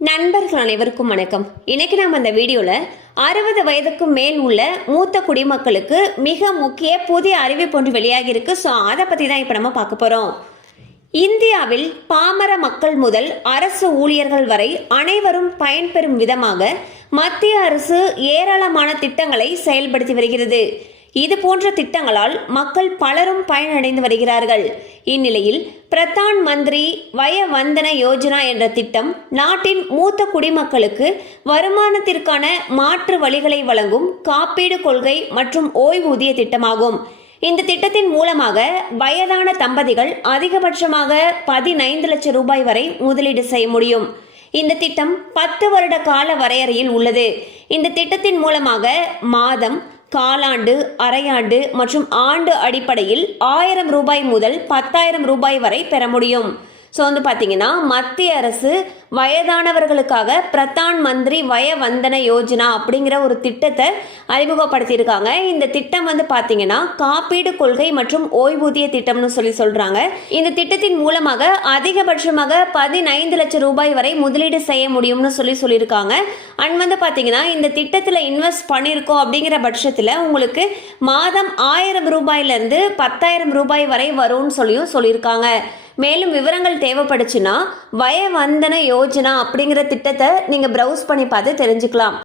நண்பர்கள் அனைவருக்கும் வணக்கம். இன்னைக்கு நம்ம இந்த வீடியோல 60 வயதுக்கும் மேல் உள்ள மூத்த குடிமக்களுக்கு மிக முக்கிய புதிய அறிவிப்பு ஒன்று வெளியாகி இருக்கு. ஸோ அதை பத்தி தான் இப்ப நம்ம பார்க்க போறோம். இந்தியாவில் பாமர மக்கள் முதல் அரசு ஊழியர்கள் வரை அனைவரும் பயன்பெறும் விதமாக மத்திய அரசு ஏராளமான திட்டங்களை செயல்படுத்தி வருகிறது. இது போன்ற திட்டங்களால் மக்கள் பலரும் பயனடைந்து வருகிறார்கள். இந்நிலையில் பிரதான் மந்திரி வய வந்தன யோஜனா என்ற திட்டம் நாட்டின் மூத்த குடிமக்களுக்கு வருமானத்திற்கான மாற்று வழிகளை வழங்கும் காப்பீடு கொள்கை மற்றும் ஓய்வூதிய திட்டமாகும். இந்த திட்டத்தின் மூலமாக வயதான தம்பதிகள் அதிகபட்சமாக 15 லட்சம் ரூபாய் வரை முதலீடு செய்ய முடியும். இந்த திட்டம் 10 வருட கால வரையறையில் உள்ளது. இந்த திட்டத்தின் மூலமாக மாதம், காலாண்டு, அரையாண்டு மற்றும் ஆண்டு அடிப்படையில் 1000 ரூபாய் முதல் 10,000 ரூபாய் வரை பெற முடியும். ஸோ பார்த்தீங்கன்னா மத்திய அரசு வயதானவர்களுக்காக பிரதான் மந்திரி வய வந்தன யோஜனா அப்படிங்கிற ஒரு திட்டத்தை அறிமுகப்படுத்தியிருக்காங்க. இந்த திட்டம் பார்த்தீங்கன்னா காப்பீடு கொள்கை மற்றும் ஓய்வூதிய திட்டம்னு சொல்றாங்க. இந்த திட்டத்தின் மூலமாக அதிகபட்சமாக 15 லட்சம் ரூபாய் வரை முதலீடு செய்ய முடியும்னு சொல்லியிருக்காங்க. அண்ட் பார்த்தீங்கன்னா இந்த திட்டத்தில் இன்வெஸ்ட் பண்ணியிருக்கோம் அப்படிங்கிற பட்சத்தில் உங்களுக்கு மாதம் 1000 ரூபாயிலிருந்து 10,000 ரூபாய் வரை வரும்னு சொல்லியிருக்காங்க. மேலும் விவரங்கள் தேவைப்படுச்சுன்னா வய வந்தன யோஜனா அப்படிங்கிற திட்டத்தை நீங்கள் ப்ரௌஸ் பண்ணி பார்த்து தெரிஞ்சுக்கலாம்.